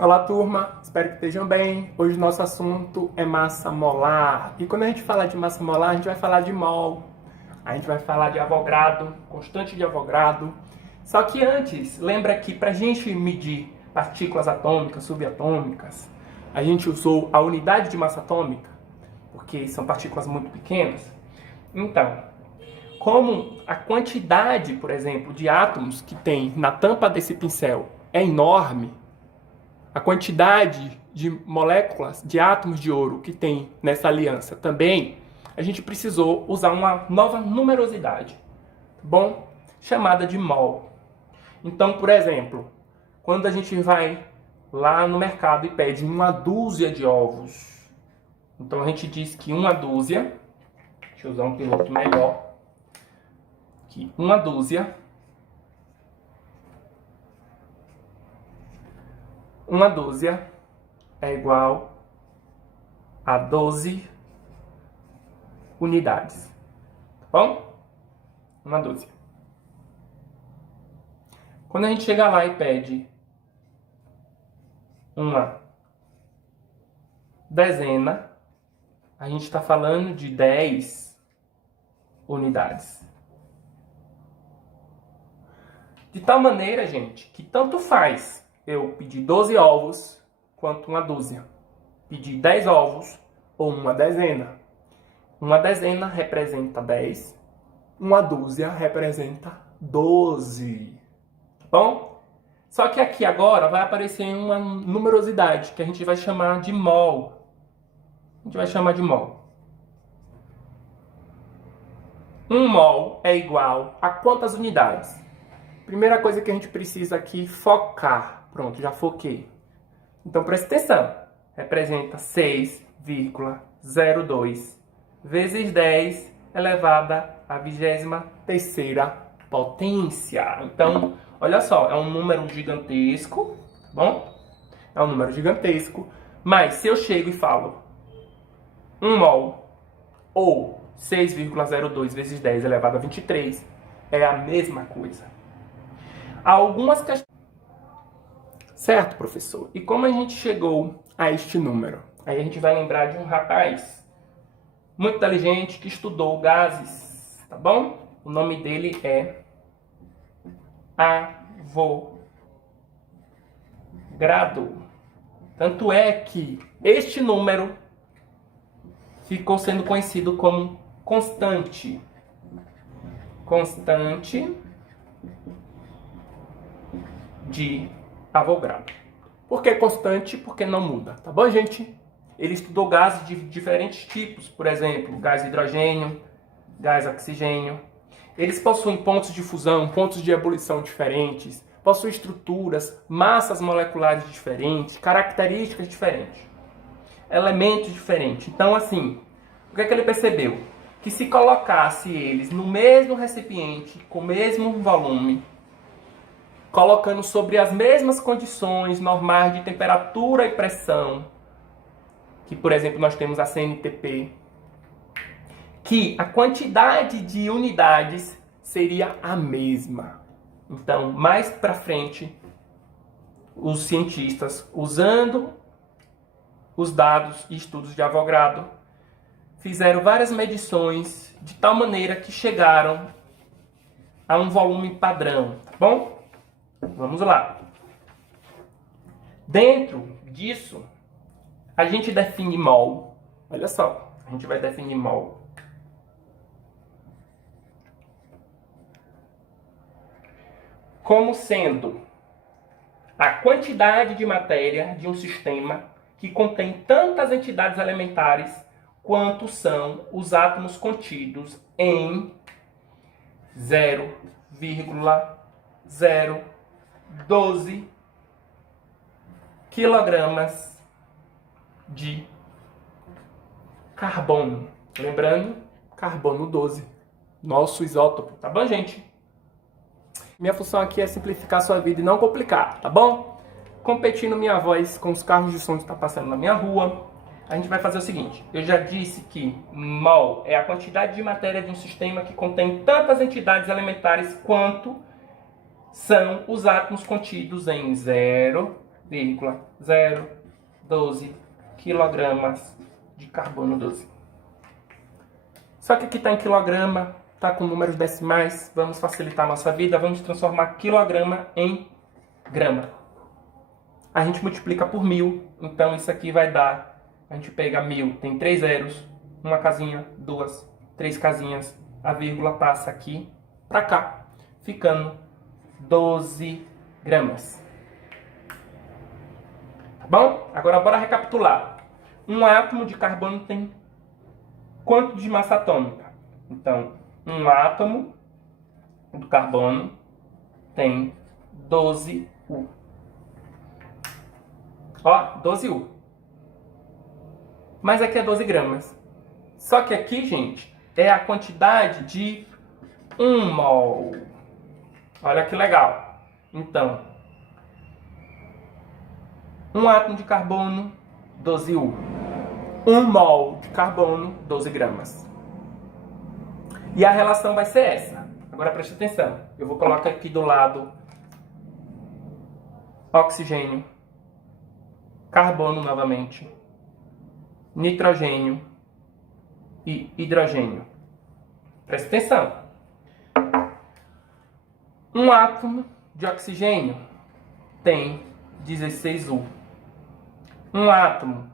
Olá, turma! Espero que estejam bem. Hoje o nosso assunto é massa molar. E quando a gente fala de massa molar, a gente vai falar de mol. A gente vai falar de Avogadro, constante de Avogadro. Só que antes, lembra que para a gente medir partículas atômicas, subatômicas, a gente usou a unidade de massa atômica, porque são partículas muito pequenas. Então, como a quantidade, por exemplo, de átomos que tem na tampa desse pincel é enorme, a quantidade de moléculas, de átomos de ouro que tem nessa aliança também, a gente precisou usar uma nova numerosidade, tá bom? Chamada de mol. Então, por exemplo, quando a gente vai lá no mercado e pede uma dúzia de ovos, então a gente diz que uma dúzia, deixa eu usar um piloto melhor, que uma dúzia é igual a 12 unidades. Tá bom? Uma dúzia. Quando a gente chega lá e pede uma dezena, a gente está falando de 10 unidades. De tal maneira, gente, que tanto faz eu pedir 12 ovos quanto uma dúzia. Pedir 10 ovos ou uma dezena. Uma dezena representa 10, uma dúzia representa 12. Tá bom? Só que aqui agora vai aparecer uma numerosidade que a gente vai chamar de mol. A gente vai chamar de mol. Um mol é igual a quantas unidades? Primeira coisa que a gente precisa aqui focar. Pronto, já foquei. Então preste atenção. Representa 6,02 vezes 10 elevada à 23ª potência. Então, olha só, é um número gigantesco, tá bom? É um número gigantesco. Mas se eu chego e falo 1 mol ou 6,02 vezes 10 elevado a 23, é a mesma coisa. Há algumas questões. Certo, professor? E como a gente chegou a este número? Aí a gente vai lembrar de um rapaz muito inteligente que estudou gases, tá bom? O nome dele é Avogadro. Tanto é que este número ficou sendo conhecido como constante. Constante de Avogadro. Por que constante? Porque não muda, tá bom, gente? Ele estudou gases de diferentes tipos, por exemplo, gás hidrogênio, gás oxigênio. Eles possuem pontos de fusão, pontos de ebulição diferentes, possuem estruturas, massas moleculares diferentes, características diferentes, elementos diferentes. Então, assim, o que é que ele percebeu? Que se colocasse eles no mesmo recipiente, com o mesmo volume, colocando sobre as mesmas condições normais de temperatura e pressão, que, por exemplo, nós temos a CNTP, que a quantidade de unidades seria a mesma. Então, mais para frente, os cientistas, usando os dados e estudos de Avogadro, fizeram várias medições de tal maneira que chegaram a um volume padrão, tá bom? Vamos lá. Dentro disso, a gente define mol. Olha só, a gente vai definir mol como sendo a quantidade de matéria de um sistema que contém tantas entidades elementares quanto são os átomos contidos em 0,012 quilogramas de carbono. Lembrando, carbono 12, nosso isótopo, tá bom, gente? Minha função aqui é simplificar a sua vida e não complicar, tá bom? Competindo minha voz com os carros de som que estão passando na minha rua, a gente vai fazer o seguinte. Eu já disse que mol é a quantidade de matéria de um sistema que contém tantas entidades elementares quanto são os átomos contidos em 0,012 0,012 quilogramas de carbono 12. Só que aqui está em quilograma, está com números decimais, vamos facilitar a nossa vida, vamos transformar quilograma em grama. A gente multiplica por 1000, então isso aqui vai dar, a gente pega 1000, tem 3 zeros, uma casinha, 2, 3 casinhas, a vírgula passa aqui para cá, ficando 12 gramas. Tá bom? Agora bora recapitular. Um átomo de carbono tem quanto de massa atômica? Então, um átomo do carbono tem 12 U. Ó, 12 U. Mas aqui é 12 gramas. Só que aqui, gente, é a quantidade de 1 mol. Olha que legal. Então, um átomo de carbono, 12 U. 1 mol de carbono, 12 gramas. E a relação vai ser essa. Agora preste atenção. Eu vou colocar aqui do lado oxigênio, carbono novamente, nitrogênio e hidrogênio. Preste atenção. Um átomo de oxigênio tem 16 U. Um átomo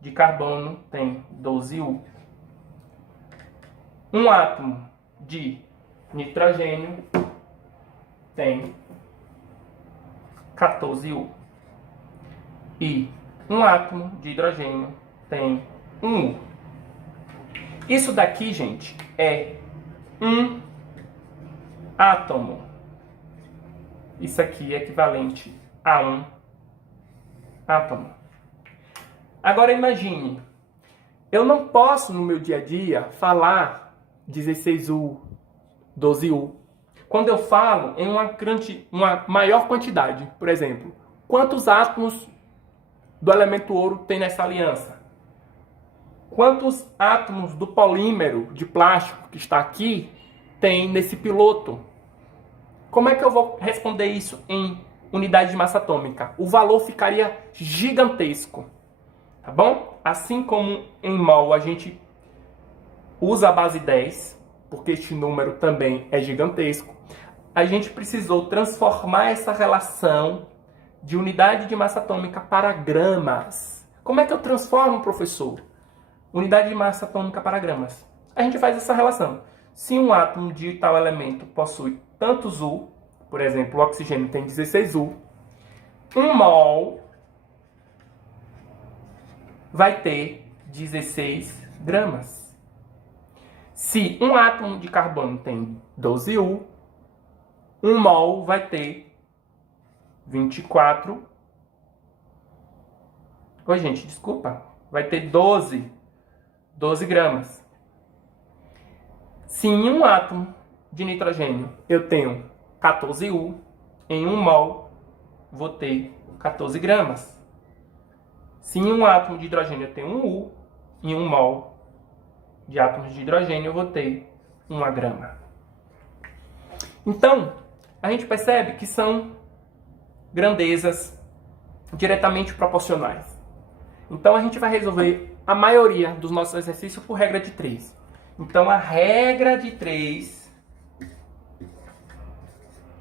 de carbono tem 12 U. Um átomo de nitrogênio tem 14 U. E um átomo de hidrogênio tem 1 U. Isso daqui, gente, é um átomo. Isso aqui é equivalente a um átomo. Agora imagine, eu não posso no meu dia a dia falar 16U, 12U. Quando eu falo em uma maior quantidade, por exemplo, quantos átomos do elemento ouro tem nessa aliança? Quantos átomos do polímero de plástico que está aqui tem nesse piloto? Como é que eu vou responder isso em unidade de massa atômica? O valor ficaria gigantesco. Tá bom? Assim como em mol a gente usa a base 10, porque este número também é gigantesco, a gente precisou transformar essa relação de unidade de massa atômica para gramas. Como é que eu transformo, professor? Unidade de massa atômica para gramas. A gente faz essa relação. Se um átomo de tal elemento possui tantos U, por exemplo, o oxigênio tem 16 U, 1 mol vai ter 16 gramas. Se um átomo de carbono tem 12 U, 1 mol vai ter 24. Oi, gente, desculpa. Vai ter 12 gramas. Se em um átomo de nitrogênio eu tenho 14 U, em 1 mol vou ter 14 gramas. Se em um átomo de hidrogênio eu tenho 1 U, em 1 mol de átomos de hidrogênio eu vou ter 1 grama. Então, a gente percebe que são grandezas diretamente proporcionais. Então, a gente vai resolver a maioria dos nossos exercícios por regra de 3. Então, a regra de 3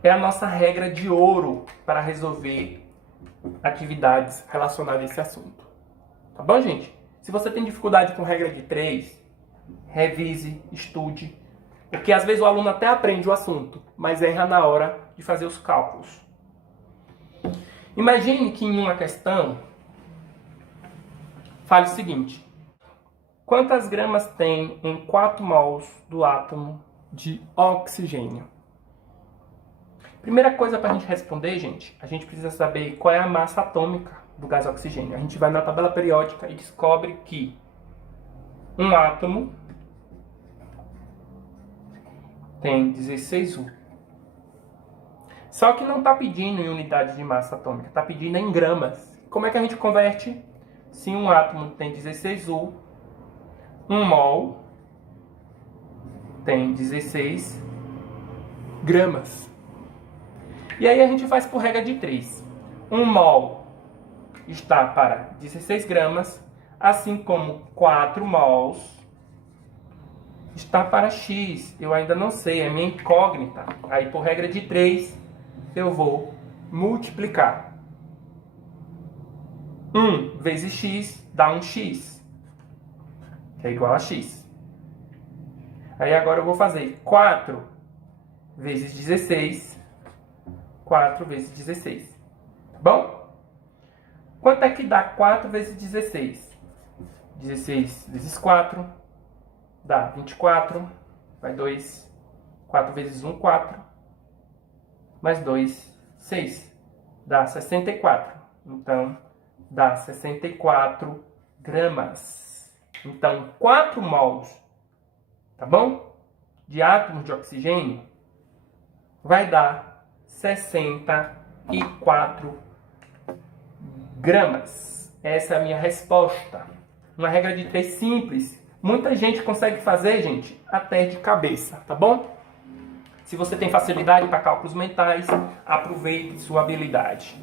é a nossa regra de ouro para resolver atividades relacionadas a esse assunto. Tá bom, gente? Se você tem dificuldade com regra de 3, revise, estude, porque às vezes o aluno até aprende o assunto, mas erra na hora de fazer os cálculos. Imagine que em uma questão fale o seguinte: quantas gramas tem em 4 mols do átomo de oxigênio? Primeira coisa para a gente responder, gente, a gente precisa saber qual é a massa atômica do gás oxigênio. A gente vai na tabela periódica e descobre que um átomo tem 16 U. Só que não está pedindo em unidade de massa atômica, está pedindo em gramas. Como é que a gente converte? Se um átomo tem 16 U, 1 mol tem 16 gramas. E aí a gente faz por regra de 3. 1 mol está para 16 gramas, assim como 4 mols está para X. Eu ainda não sei, é minha incógnita. Aí, por regra de 3, eu vou multiplicar. 1 vezes X dá 1x, que é igual a X. Aí agora eu vou fazer 4 vezes 16, 4 vezes 16. Tá bom? Quanto é que dá 4 vezes 16? 16 vezes 4 dá 24, vai 2, 4 vezes 1, 4, mais 2, 6, dá 64. Então, dá 64 gramas. Então, 4 mols, tá bom? De átomos de oxigênio, vai dar 64 gramas. Essa é a minha resposta. Uma regra de 3 simples. Muita gente consegue fazer, gente, até de cabeça, tá bom? Se você tem facilidade para cálculos mentais, aproveite sua habilidade.